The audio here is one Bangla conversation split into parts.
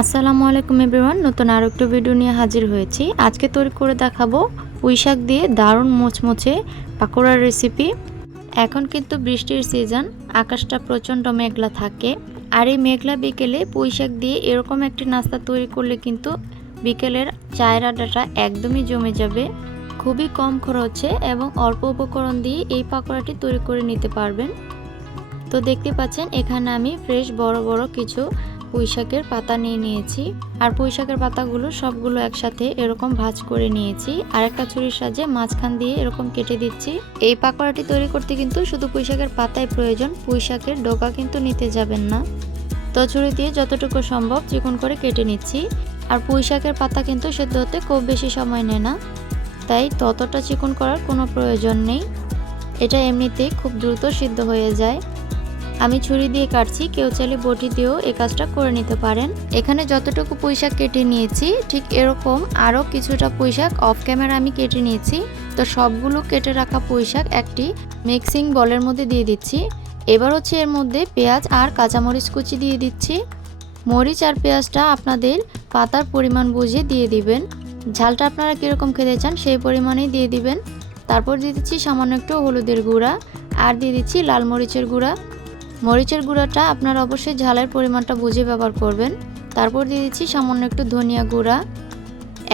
আসসালামু আলাইকুম এভরিওয়ান, নতুন আরও একটা ভিডিও নিয়ে হাজির হয়েছি। আজকে তৈরি করে দেখাবো পুঁই শাক দিয়ে দারুণ মুচমুচে পাকোড়ার রেসিপি। এখন কিন্তু বৃষ্টির সিজন, আকাশটা প্রচণ্ড মেঘলা থাকে। আর এই মেঘলা বিকেলে পুঁই শাক দিয়ে এরকম একটি নাস্তা তৈরি করলে কিন্তু বিকেলের চায়ের আড্ডাটা একদমই জমে যাবে। খুবই কম খরচে এবং অল্প উপকরণ দিয়ে এই পাকোড়াটি তৈরি করে নিতে পারবেন। তো দেখতে পাচ্ছেন এখানে আমি ফ্রেশ বড় বড় কিছু পুঁই শাকের পাতা নিয়ে নিয়েছি। আর পুঁই শাকের পাতাগুলো সবগুলো একসাথে এরকম ভাঁজ করে নিয়েছি। আর একটা ছুরির সাহায্যে মাঝখান দিয়ে এরকম কেটে দিচ্ছি। এই পাকোড়াটি তৈরি করতে কিন্তু শুধু পুঁই শাকের পাতাই প্রয়োজন, পুঁই শাকের ডগা কিন্তু নিতে যাবেন না। তো ছুরি দিয়ে যতটুকু সম্ভব চিকন করে কেটে নিচ্ছি। আর পুঁই শাকের পাতা কিন্তু সেদ্ধ হতে খুব বেশি সময় নেয় না, তাই ততটা চিকন করার কোনো প্রয়োজন নেই। এটা এমনিতেই খুব দ্রুত সিদ্ধ হয়ে যায়। আমি ছুরি দিয়ে কাটছি, কেউ চাইলে বটি দিয়েও এই কাজটা করে নিতে পারেন। এখানে যতটুকু পুঁই শাক কেটে নিয়েছি ঠিক এরকম আরও কিছুটা পুঁই শাক অফ ক্যামেরা আমি কেটে নিয়েছি। তো সবগুলো কেটে রাখা পুঁই শাক একটি মিক্সিং বলের মধ্যে দিয়ে দিচ্ছি। এবার হচ্ছে এর মধ্যে পেঁয়াজ আর কাঁচামরিচ কুচি দিয়ে দিচ্ছি। মরিচ আর পেঁয়াজটা আপনাদের পাতার পরিমাণ বুঝে দিয়ে দিবেন। ঝালটা আপনারা কীরকম খেতে চান সেই পরিমাণেই দিয়ে দিবেন। তারপর দিয়ে দিচ্ছি সামান্য একটু হলুদের গুঁড়া আর দিয়ে দিচ্ছি লাল মরিচের গুঁড়া। মরিচের গুঁড়াটা আপনারা অবশ্যই ঝালের পরিমাণটা বুঝে ব্যবহার করবেন। তারপর দিয়ে দিচ্ছি সামান্য একটু ধনিয়া গুঁড়া,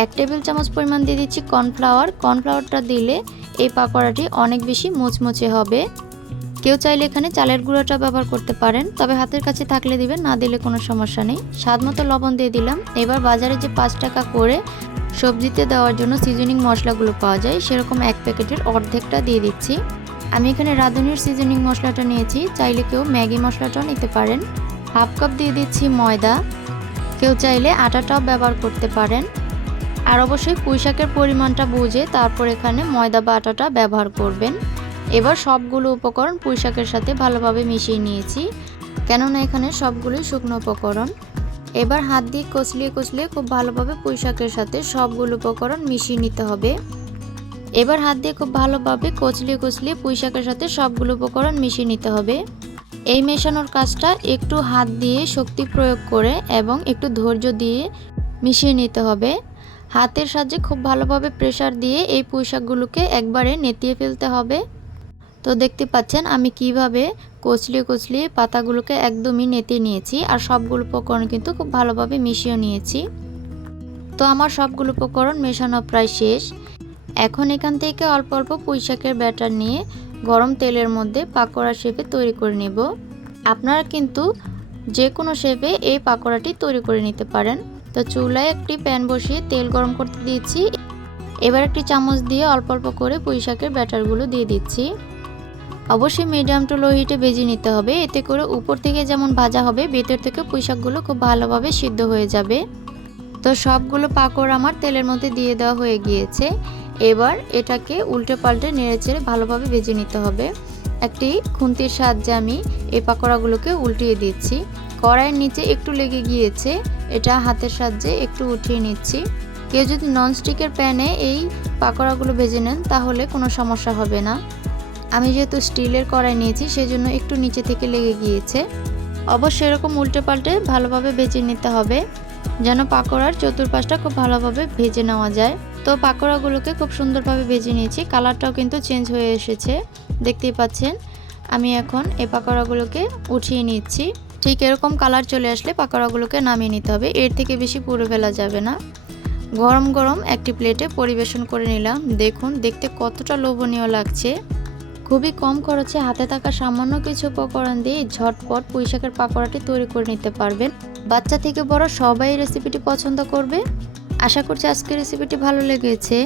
1 টেবিল চামচ পরিমাণ দিয়ে দিচ্ছি কর্নফ্লাওয়ার। কর্নফ্লাওয়ারটা দিলে এই পাকোড়াটি অনেক বেশি মুচমুচে হবে। কেউ চাইলে এখানে চালের গুঁড়াটা ব্যবহার করতে পারেন, তবে হাতের কাছে থাকলে দিবেন, না দিলে কোনো সমস্যা নেই। স্বাদ মতো লবণ দিয়ে দিলাম। এবার বাজারে যে 5 টাকা করে সবজিতে দেওয়ার জন্য সিজনিং মশলাগুলো পাওয়া যায়, সেরকম 1 প্যাকেটের অর্ধেকটা দিয়ে দিচ্ছি। আমি এখানে রাঁধুনির সিজনিং মশলাটা নিয়েছি, চাইলে কেউ ম্যাগি মশলাটাও নিতে পারেন। 1/2 কাপ দিয়ে দিচ্ছি ময়দা, কেউ চাইলে আটাটাও ব্যবহার করতে পারেন। আর অবশ্যই পুঁই শাকের পরিমাণটা বুঝে তারপর এখানে ময়দা বা আটাটা ব্যবহার করবেন। এবার সবগুলো উপকরণ পুঁই শাকের সাথে ভালোভাবে মিশিয়ে নিয়েছি, কেননা এখানে সবগুলোই শুকনো উপকরণ। এবার হাত দিয়ে কচলিয়ে কচলিয়ে খুব ভালোভাবে পুঁই শাকের সাথে সবগুলো উপকরণ মিশিয়ে নিতে হবে। এবার হাত দিয়ে খুব ভালোভাবে কচলিয়ে কচলিয়ে পুঁই শাকের সাথে সবগুলো উপকরণ মিশিয়ে নিতে হবে। এই মেশানোর কাজটা একটু হাত দিয়ে শক্তি প্রয়োগ করে এবং একটু ধৈর্য দিয়ে মিশিয়ে নিতে হবে। হাতের সাহায্যে খুব ভালোভাবে প্রেসার দিয়ে এই পুঁই শাকগুলোকে একবারে নেতিয়ে ফেলতে হবে। তো দেখতে পাচ্ছেন আমি কিভাবে কচলিয়ে কচলিয়ে পাতাগুলোকে একদমই নেতিয়ে নিয়েছি। আর সবগুলো উপকরণ কিন্তু খুব ভালোভাবে মিশিয়ে নিয়েছি। তো আমার সবগুলো উপকরণ মেশানো প্রায় শেষ। এখন এখান থেকে অল্প অল্প পুঁই শাকের ব্যাটার নিয়ে গরম তেলের মধ্যে পাকোড়া শেপে তৈরি করে নেব। আপনারা কিন্তু যে কোনো শেপে এই পাকোড়াটি তৈরি করে নিতে পারেন। তো চুলায় একটি প্যান বসিয়ে তেল গরম করতে দিয়েছি। এবার একটি চামচ দিয়ে অল্প অল্প করে পুঁই শাকের ব্যাটারগুলো দিয়ে দিচ্ছি। অবশ্যই মিডিয়াম টু লো হিটে ভেজে নিতে হবে, এতে করে উপর থেকে যেমন ভাজা হবে ভেতর থেকে পুঁই শাকগুলো খুব ভালোভাবে সিদ্ধ হয়ে যাবে। তো সবগুলো পাকোড়া আমার তেলের মধ্যে দিয়ে দেওয়া হয়ে গিয়েছে। এবার এটাকে উল্টে পাল্টে নেড়েচেড়ে ভালোভাবে ভেজে নিতে হবে। একটি খুন্তির সাহায্যে আমি এই পাকোড়াগুলোকে উল্টিয়ে দিচ্ছি। কড়াইয়ের নিচে একটু লেগে গিয়েছে, এটা হাতের সাহায্যে একটু উঠিয়ে নিচ্ছি। কেউ যদি ননস্টিকের প্যানে এই পাকোড়াগুলো ভেজে নেন তাহলে কোনো সমস্যা হবে না। আমি যেহেতু স্টিলের কড়াই নিয়েছি সেজন্য একটু নিচে থেকে লেগে গিয়েছে। অবশ্যই এরকম উল্টে পাল্টে ভালোভাবে ভেজে নিতে হবে, যেন পাকোড়ার চতুর্পাশটা খুব ভালোভাবে ভেজে নেওয়া যায়। তো পাকোড়াগুলোকে খুব সুন্দরভাবে ভেজে নিয়েছি, কালারটাও কিন্তু চেঞ্জ হয়ে এসেছে, দেখতেই পাচ্ছেন। আমি এখন এই পাকোড়াগুলোকে উঠিয়ে নিচ্ছি। ঠিক এরকম কালার চলে আসলে পাকোড়াগুলোকে নামিয়ে নিতে হবে, এর থেকে বেশি পুড়ে ফেলা যাবে না। গরম গরম একটি প্লেটে পরিবেশন করে নিলাম। দেখুন দেখতে কতটা লোভনীয় লাগছে। খুবই কম খরচে হাতে থাকা সামান্য কিছু উপকরণ দিয়ে ঝটপট পুঁই শাকের পাকোড়াটি তৈরি করে নিতে পারবেন। বাচ্চা থেকে বড় সবাই রেসিপিটি পছন্দ করবে। আশা করছি আজকের রেসিপিটি ভালো লেগেছে।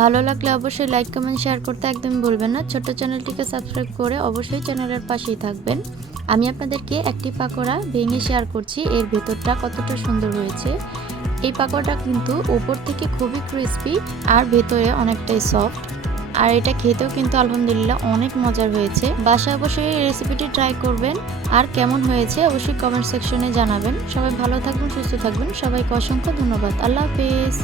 ভালো লাগলে অবশ্যই লাইক কমেন্ট শেয়ার করতে একদম ভুলবেন না। ছোট্ট চ্যানেলটিকে সাবস্ক্রাইব করে অবশ্যই চ্যানেলের পাশেই থাকবেন। আমি আপনাদেরকে একটি পাকোড়া ভেঙে শেয়ার করছি, এর ভেতরটা কতটা সুন্দর হয়েছে। এই পাকোড়াটা কিন্তু উপর থেকে খুবই ক্রিস্পি আর ভেতরে অনেকটাই সফট। আর এটা খেতেও কিন্তু আলহামদুলিল্লাহ অনেক মজার হয়েছে। বাসায় অবশ্যই এই রেসিপিটি ট্রাই করবেন। আর কেমন হয়েছে অবশ্যই কমেন্ট সেকশনে জানাবেন। সবাই ভালো থাকবেন, সুস্থ থাকবেন। সবাইকে অসংখ্য ধন্যবাদ। আল্লাহ হাফেজ।